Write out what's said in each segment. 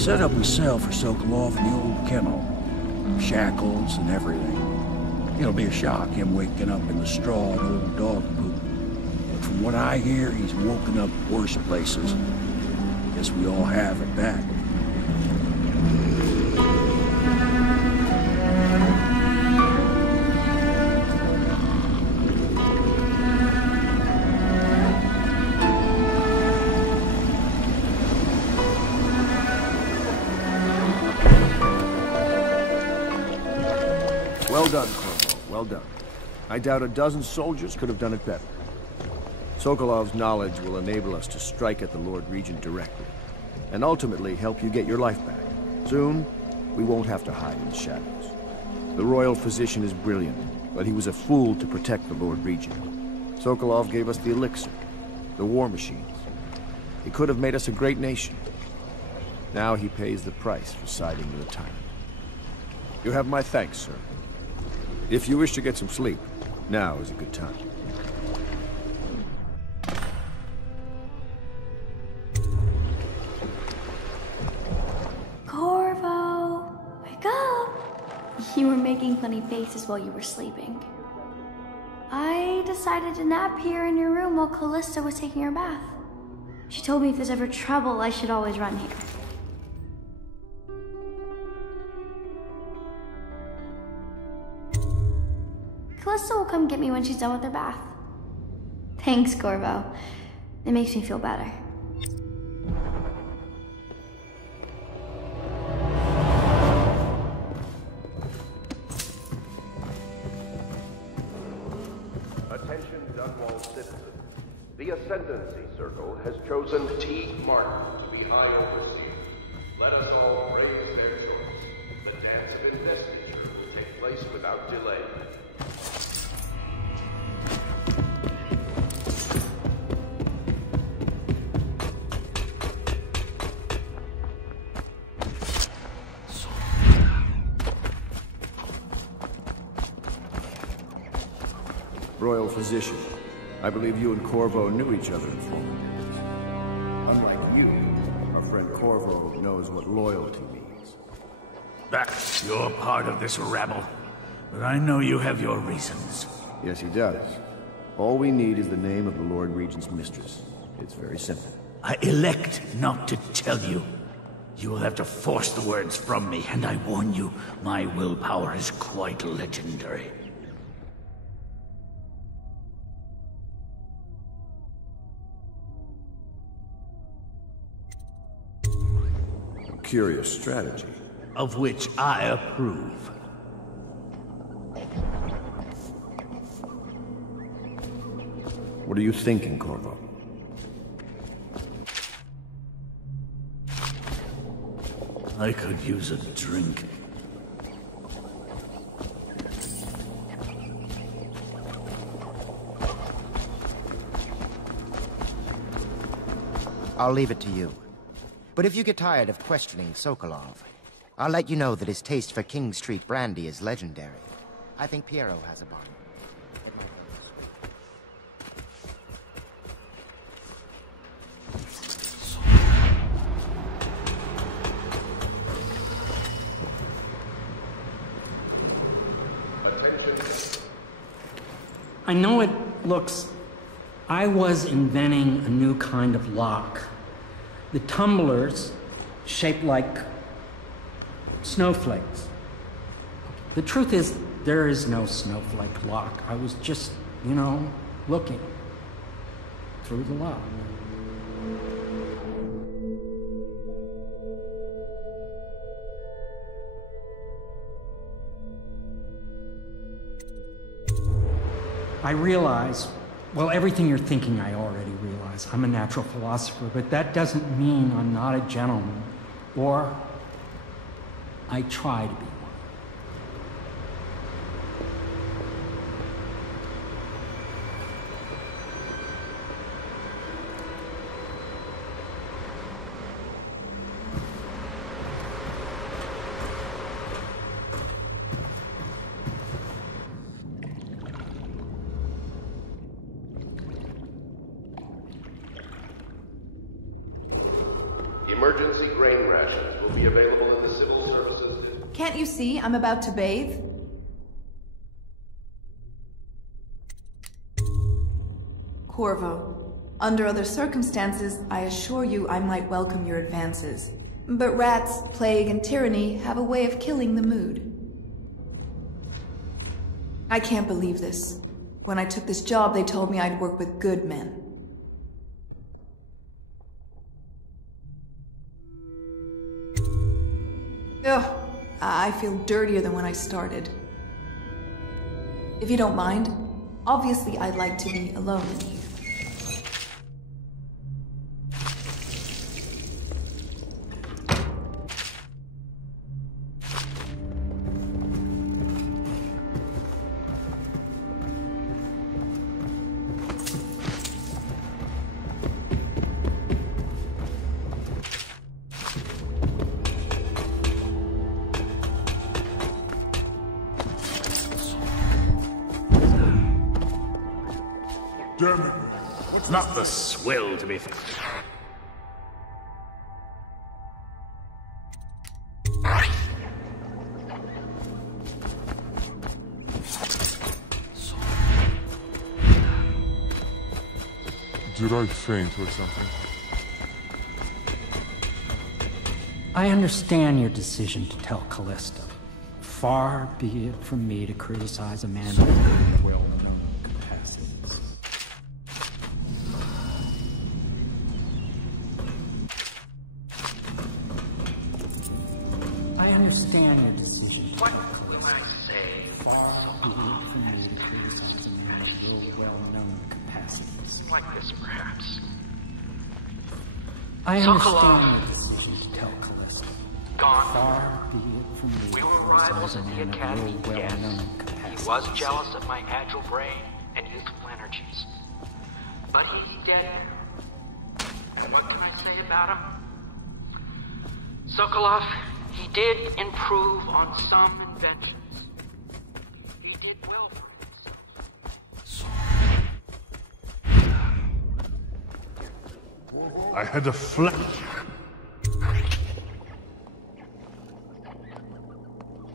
set up a cell for Sokolov in the old kennel. Shackles and everything. It'll be a shock, him waking up in the straw and old dog poop. But from what I hear, he's woken up worse places. Guess we all have at that. Well done, Corvo. Well done. I doubt a dozen soldiers could have done it better. Sokolov's knowledge will enable us to strike at the Lord Regent directly, and ultimately help you get your life back. Soon, we won't have to hide in the shadows. The royal physician is brilliant, but he was a fool to protect the Lord Regent. Sokolov gave us the elixir, the war machines. He could have made us a great nation. Now he pays the price for siding with a tyrant. You have my thanks, sir. If you wish to get some sleep, now is a good time. Corvo, wake up! You were making funny faces while you were sleeping. I decided to nap here in your room while Callista was taking her bath. She told me if there's ever trouble, I should always run here. Callista will come get me when she's done with her bath. Thanks, Corvo. It makes me feel better. Attention Dunwall citizens. The Ascendancy Circle has chosen T. Martin to be High Overseer. Let us all praise their choice. The dance of investiture will take place without delay. Royal physician, I believe you and Corvo knew each other in former days. Unlike you, our friend Corvo knows what loyalty means. You're part of this rabble, but I know you have your reasons. Yes, he does. All we need is the name of the Lord Regent's mistress. It's very simple. I elect not to tell you. You will have to force the words from me, and I warn you, my willpower is quite legendary. Curious strategy. Of which I approve. What are you thinking, Corvo? I could use a drink. I'll leave it to you. But if you get tired of questioning Sokolov, I'll let you know that his taste for King Street brandy is legendary. I think Piero has a bottle. I know it looks... I was inventing a new kind of lock. The tumblers shaped like snowflakes. The truth is, there is no snowflake lock. I was just, you know, looking through the lock. I realize, well, everything you're thinking I already realize. I'm a natural philosopher, but that doesn't mean I'm not a gentleman, or I try to be one. Emergency grain rations will be available in the civil services. Can't you see I'm about to bathe? Corvo, under other circumstances, I assure you I might welcome your advances. But rats, plague, and tyranny have a way of killing the mood. I can't believe this. When I took this job, they told me I'd work with good men. Ugh, I feel dirtier than when I started. If you don't mind, obviously I'd like to be alone in here. Not the swill to be... Did I faint or something? I understand your decision to tell Callista. Far be it from me to criticize a man of well-known capacities. I understand your decision. What will I say? Far be it from me to criticize a man of well-known capacities. Like this, perhaps. I understand your decision to tell Callista. Gone. Far be it from me We to were rivals criticize a at the man academy, of yes. well-known He capacities. was jealous of my agile brain and youthful energies. But he's dead. And what can I say about him? Sokolov, he did improve on some inventions. He did well for himself. I had a flash.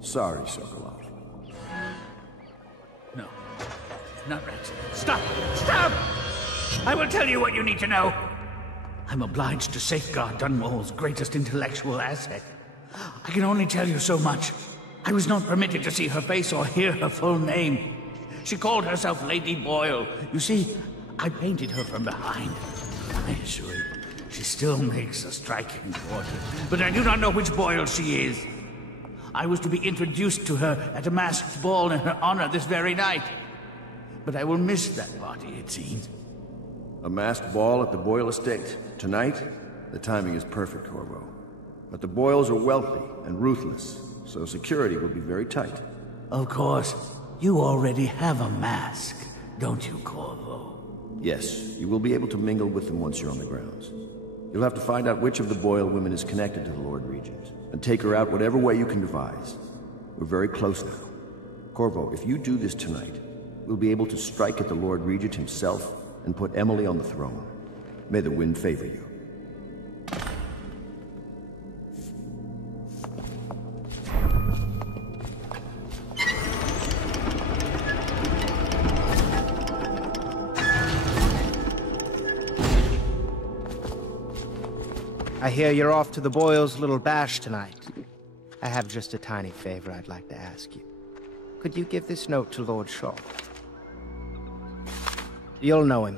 Sorry, Sokolov. No, not Rex. Stop! Stop! I will tell you what you need to know. I'm obliged to safeguard Dunwall's greatest intellectual asset. I can only tell you so much. I was not permitted to see her face or hear her full name. She called herself Lady Boyle. You see, I painted her from behind. I assure you, she still makes a striking portrait. But I do not know which Boyle she is. I was to be introduced to her at a masked ball in her honor this very night. But I will miss that party, it seems. A masked ball at the Boyle estate. Tonight? The timing is perfect, Corvo. But the Boyles are wealthy and ruthless, so security will be very tight. Of course. You already have a mask, don't you, Corvo? Yes, you will be able to mingle with them once you're on the grounds. You'll have to find out which of the Boyle women is connected to the Lord Regent, and take her out whatever way you can devise. We're very close now. Corvo, if you do this tonight, we'll be able to strike at the Lord Regent himself and put Emily on the throne. May the wind favor you. I hear you're off to the Boyles' little bash tonight. I have just a tiny favor I'd like to ask you. Could you give this note to Lord Shaw? You'll know him.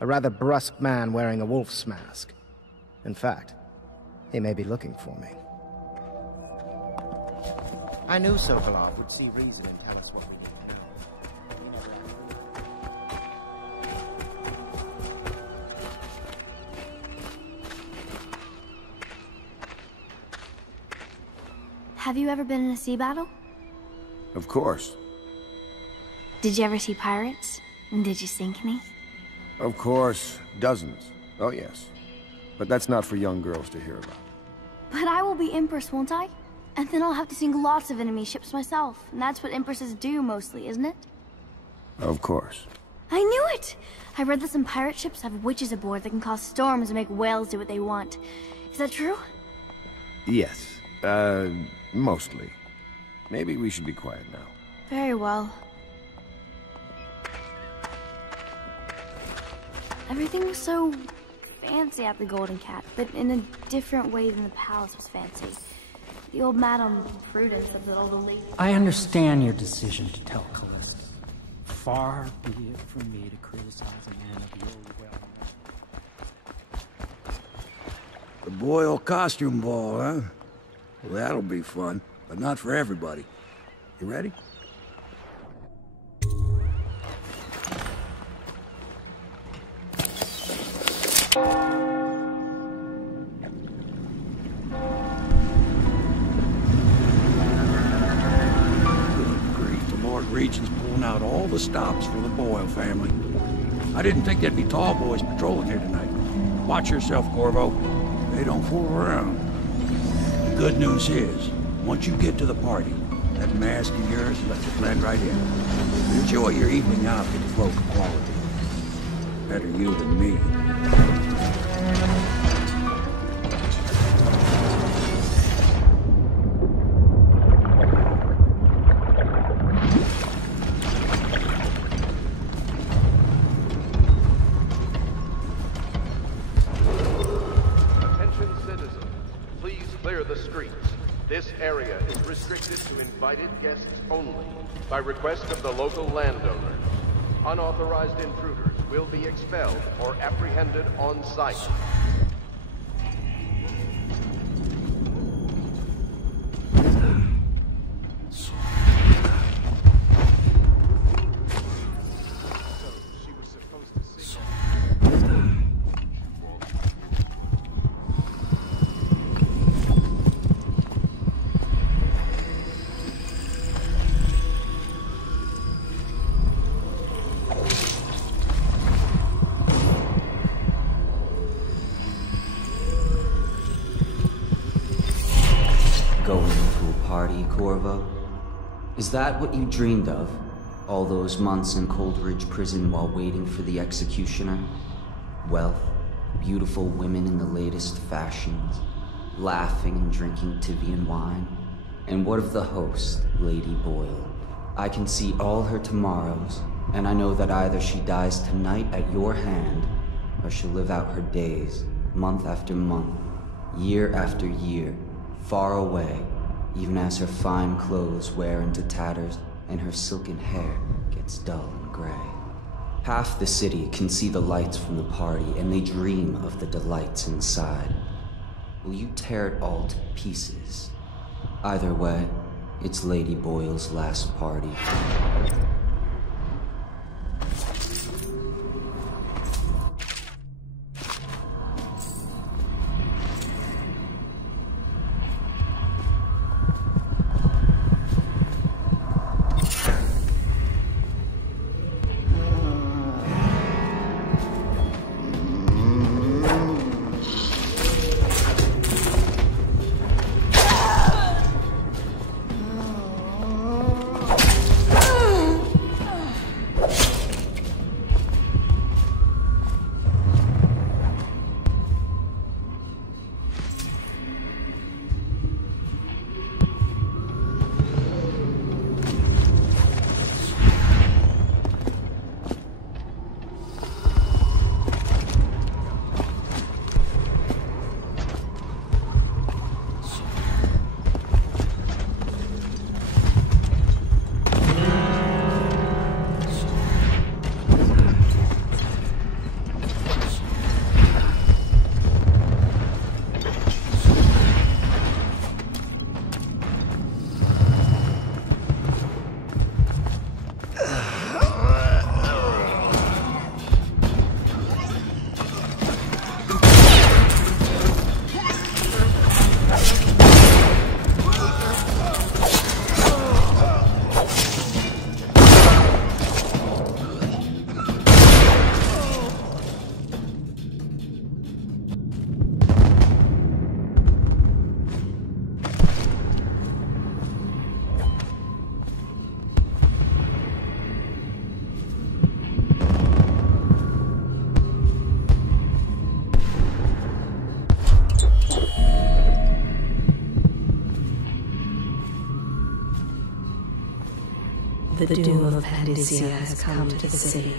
A rather brusque man wearing a wolf's mask. In fact, he may be looking for me. I knew Sokolov would see reason and tell us what we need to know. Have you ever been in a sea battle? Of course. Did you ever see pirates? And did you sink any? Of course. Dozens. Oh, yes. But that's not for young girls to hear about. But I will be Empress, won't I? And then I'll have to sink lots of enemy ships myself. And that's what Empresses do mostly, isn't it? Of course. I knew it! I read that some pirate ships have witches aboard that can cause storms and make whales do what they want. Is that true? Yes. Mostly. Maybe we should be quiet now. Very well. Everything was so fancy at the Golden Cat, but in a different way than the palace was fancy. The old Madame Prudence of the old lady. I understand your decision to tell Callista. Far be it from me to criticize a man of your will. The Boyle costume ball, huh? Well, that'll be fun, but not for everybody. You ready? Regent's pulling out all the stops for the Boyle family. I didn't think there'd be tall boys patrolling here tonight. Watch yourself, Corvo. They don't fool around. The good news is, once you get to the party, that mask of yours lets you blend right in. Enjoy your evening out with the folk of quality. Better you than me. This area is restricted to invited guests only, by request of the local landowner. Unauthorized intruders will be expelled or apprehended on site. Corvo? Is that what you dreamed of? All those months in Coldridge Prison while waiting for the executioner? Wealth, beautiful women in the latest fashions, laughing and drinking Tivian wine? And what of the host, Lady Boyle? I can see all her tomorrows, and I know that either she dies tonight at your hand, or she'll live out her days, month after month, year after year, far away, even as her fine clothes wear into tatters and her silken hair gets dull and gray. Half the city can see the lights from the party, and they dream of the delights inside. Will you tear it all to pieces? Either way, it's Lady Boyle's last party. The doom of Pandacia has come to the city.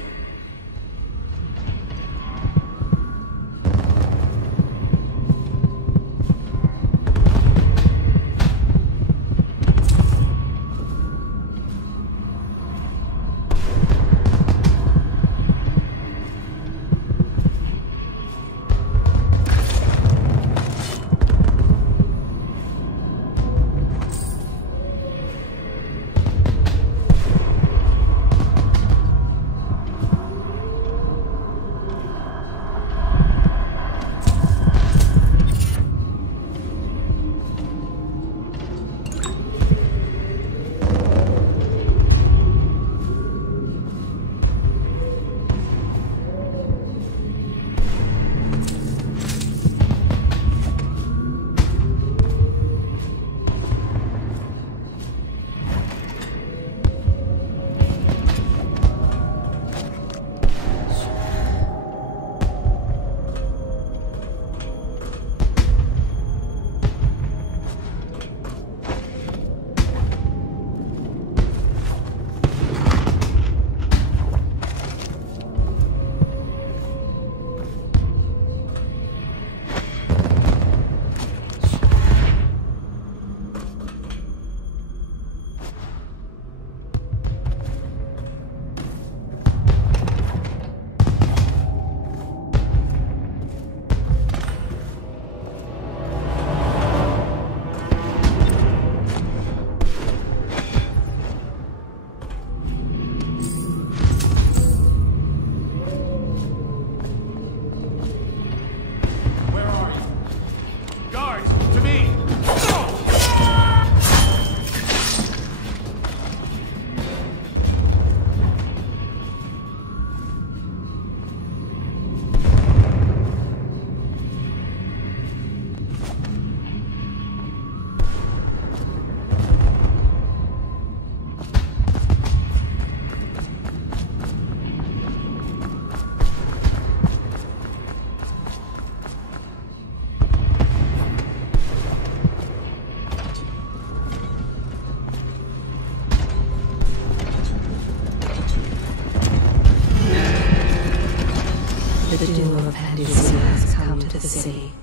The doom of Pandacia has come to the city.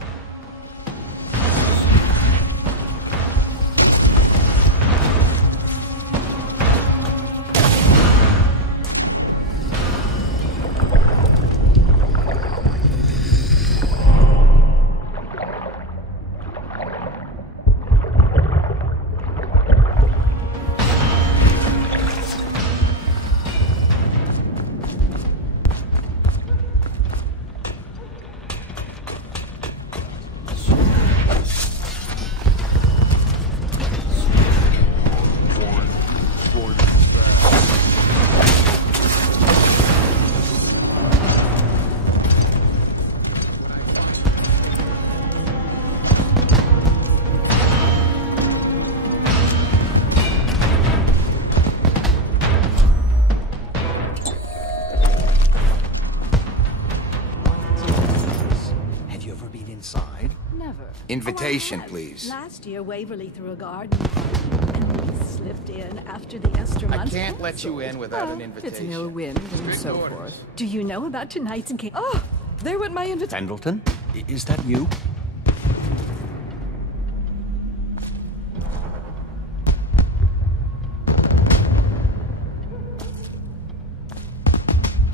Invitation, please. Last year, Waverly threw a garden, and we slipped in after the extra months. I can't let you in without an invitation. It's no wind and so forth. Do you know about tonight's game? Oh, there went my invitation. Pendleton? Is that you?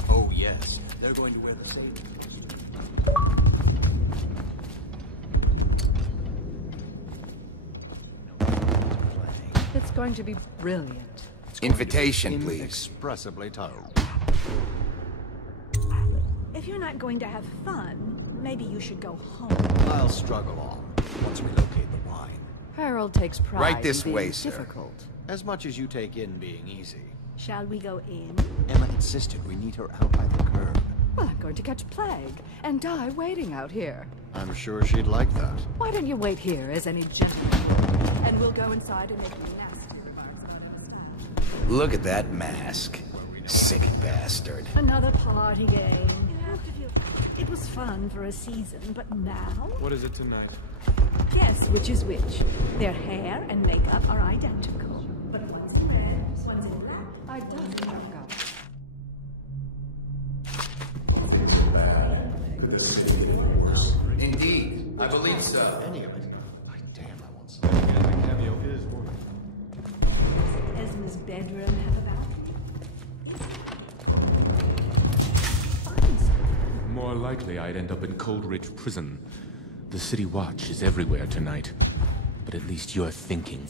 Oh, yes. They're going to wear the same. It's going to be brilliant. Invitation, please. Inexpressibly tired. If you're not going to have fun, maybe you should go home. I'll struggle on once we locate the wine. Harold takes pride Right this in being way, sir. difficult. As much as you take in being easy. Shall we go in? Emma insisted we meet her out by the curb. Well, I'm going to catch plague and die waiting out here. I'm sure she'd like that. Why don't you wait here as any gentleman? And we'll go inside and make a nasty remarks. Look at that mask. Sick bastard. Another party game. You have to feel it was fun for a season, but now? What is it tonight? Guess which is which. Their hair and makeup are identical. But one's red, one's in black. I more likely I'd end up in Coldridge Prison. The City Watch is everywhere tonight. But at least you're thinking.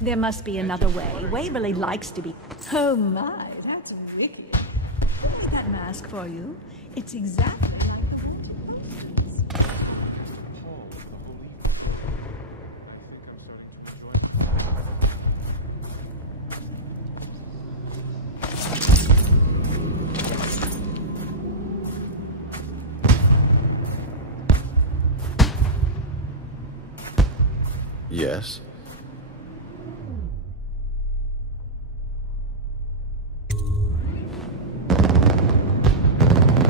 There must be another way. Waverly likes to be... Oh my, that's wicked. Look at that mask for you. It's exactly... Yes?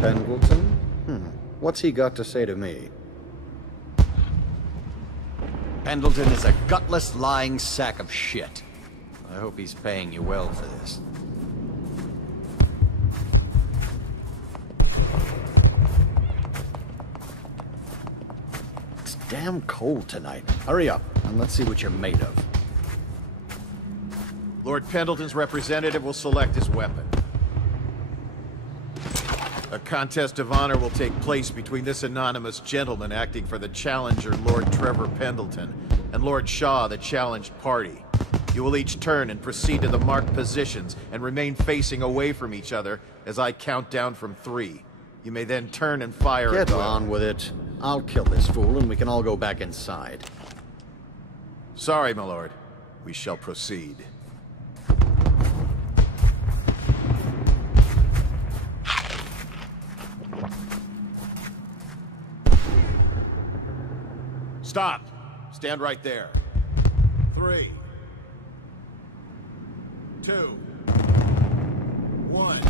Pendleton? What's he got to say to me? Pendleton is a gutless, lying sack of shit. I hope he's paying you well for this. It's damn cold tonight. Hurry up, and let's see what you're made of. Lord Pendleton's representative will select his weapon. A contest of honor will take place between this anonymous gentleman acting for the challenger, Lord Trevor Pendleton, and Lord Shaw, the challenged party. You will each turn and proceed to the marked positions and remain facing away from each other as I count down from 3. You may then turn and fire. Get on with it. I'll kill this fool and we can all go back inside. Sorry, my lord. We shall proceed. Stop! Stand right there. 3, 2, 1.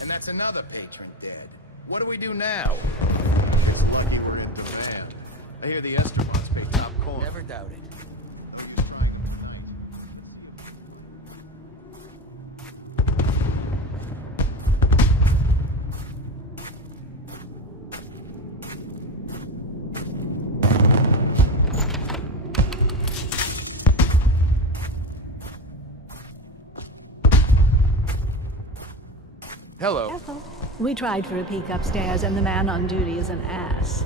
And that's another patron dead. What do we do now? It's lucky we're in demand. I hear the Estermonts pay top coin. Never doubt it. Hello. We tried for a peek upstairs, and the man on duty is an ass.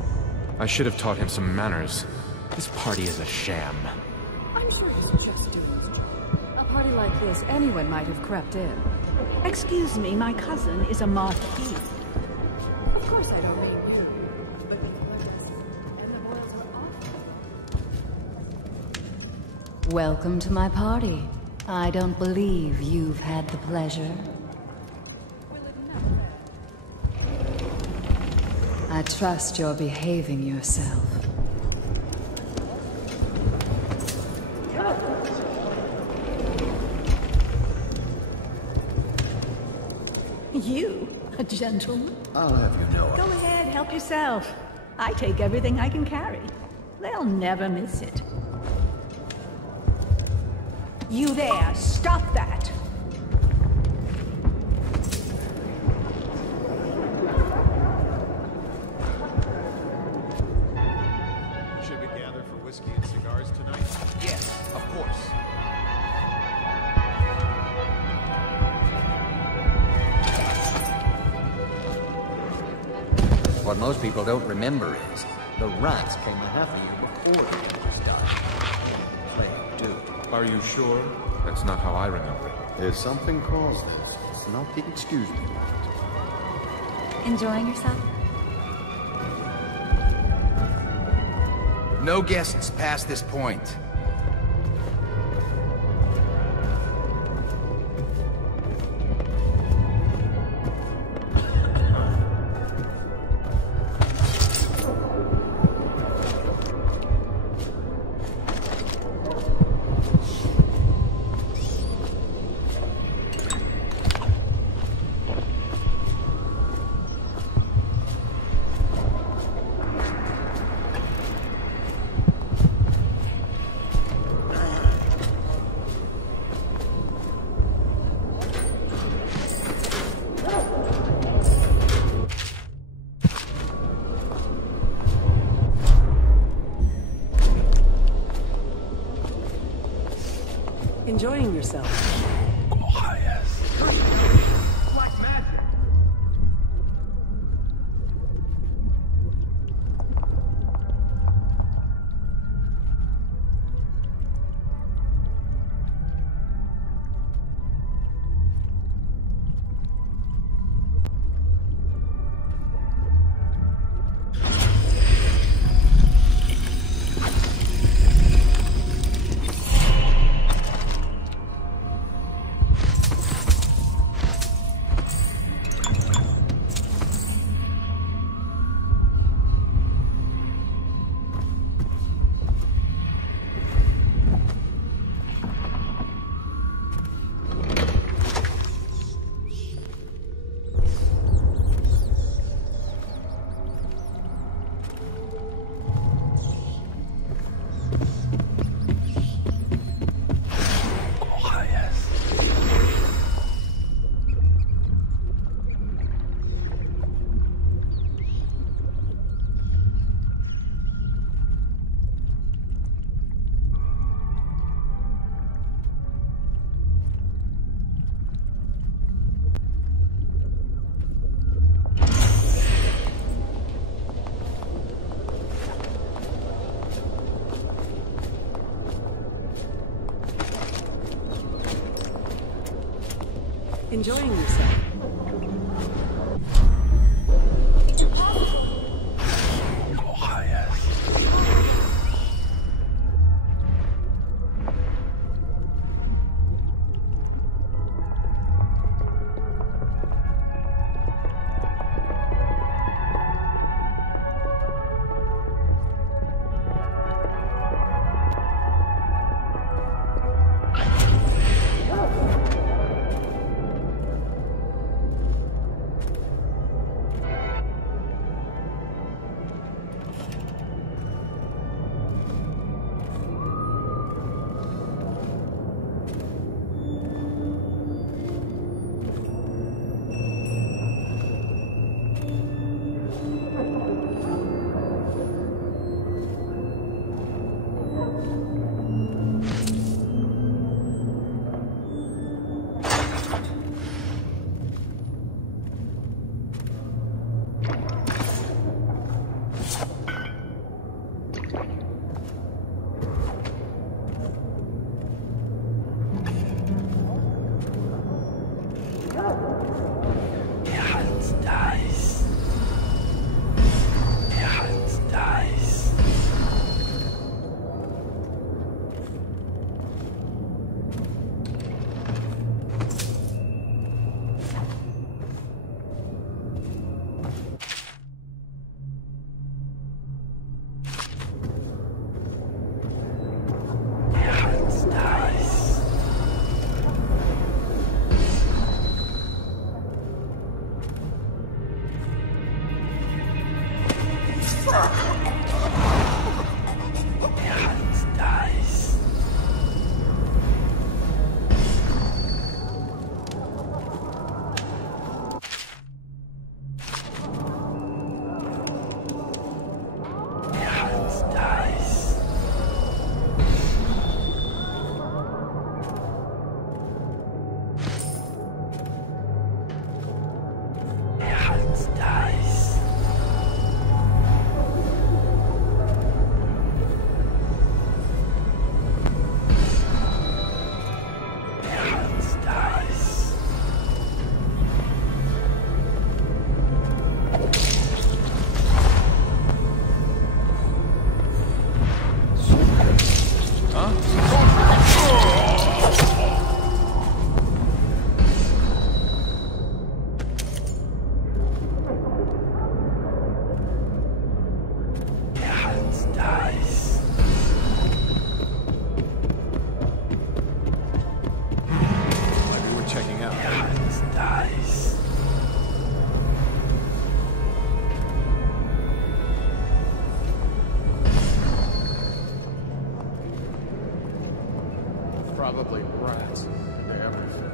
I should have taught him some manners. This party is a sham. I'm sure he's just doing his job. A party like this, anyone might have crept in. Excuse me, my cousin is a marquis. Of course I don't mean you, but and the Boyles are Welcome to my party. I don't believe you've had the pleasure. I trust you're behaving yourself. You, a gentleman? I'll have you know it. Go ahead, help yourself. I take everything I can carry. They'll never miss it. You there, stop that! Should we gather for whiskey and cigars tonight? Yes, of course. What most people don't remember is the rats came a half a year before the English died. They do. Are you sure? That's not how I remember it. There's something caused this. It's not the excuse me. Enjoying yourself? No guests past this point. yourself. Enjoying yourself. Probably rats. They're everything.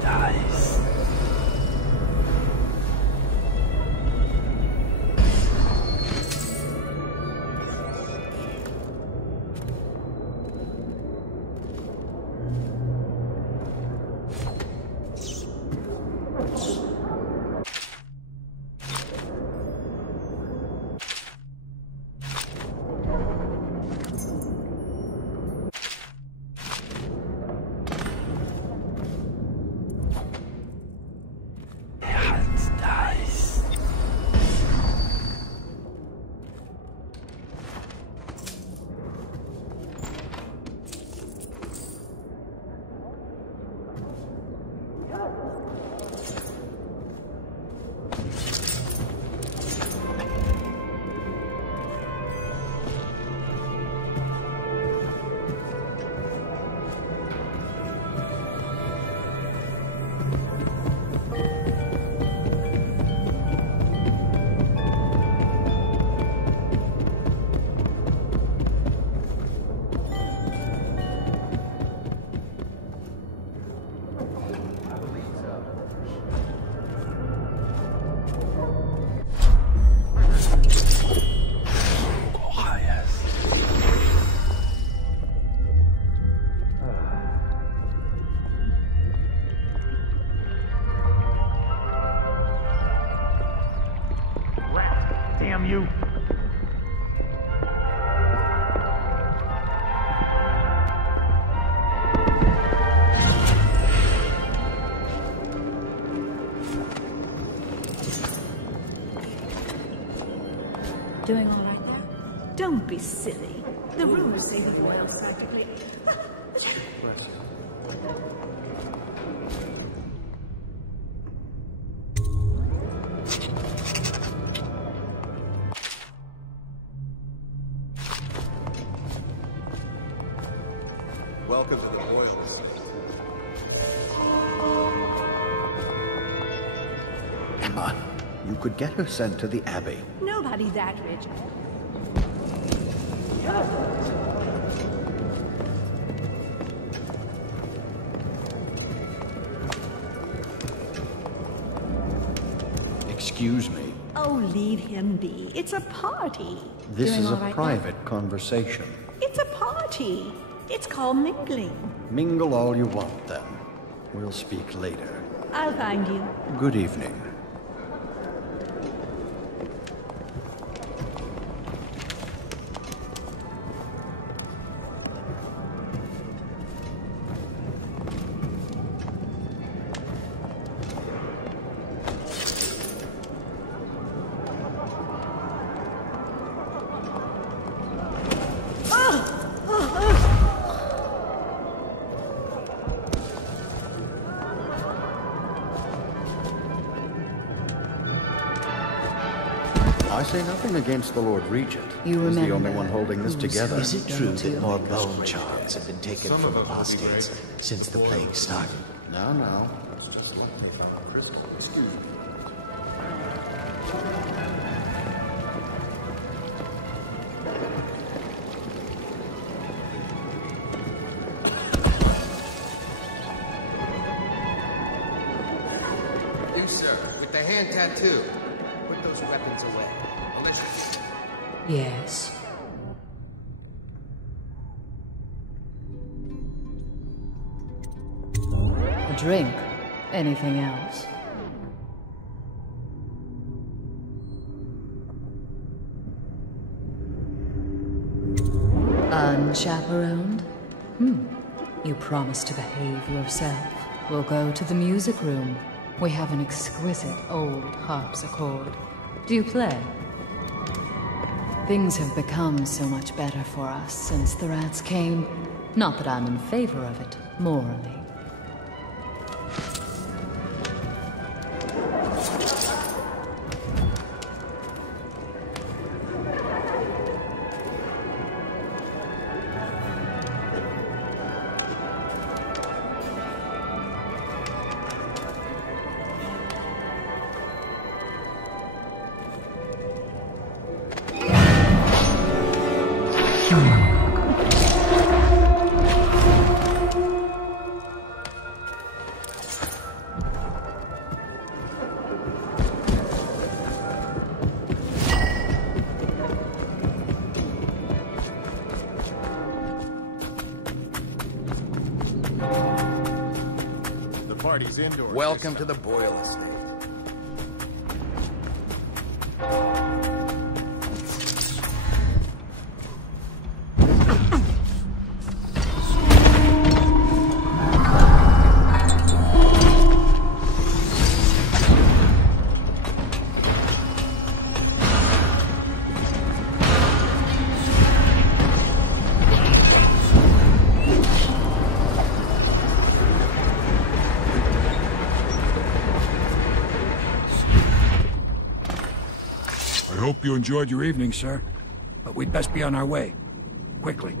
Dice. Doing all right there? Don't be silly. The rumors say the Boyle's practically... Welcome to the Boyles. Emma, you could get her sent to the Abbey. Nobody that rich. Excuse me. Oh, leave him be. It's a party. This Doing is a all right private conversation. It's a party. It's called mingling. Mingle all you want, then. We'll speak later. I'll find you. Good evening. I say nothing against the Lord Regent. You He's the remember only one holding this together. Is it true that more bone charms have been taken from apostates since the plague started? No, no. Excuse me. You, sir, with the hand tattoo. Put those weapons away. Unless you... Yes. A drink? Anything else? Unchaperoned? You promised to behave yourself. We'll go to the music room. We have an exquisite old harpsichord. Do you play? Things have become so much better for us since the rats came. Not that I'm in favor of it, morally. Party's indoors. Welcome to the Boyle estate. I hope you enjoyed your evening, sir. But we'd best be on our way. Quickly.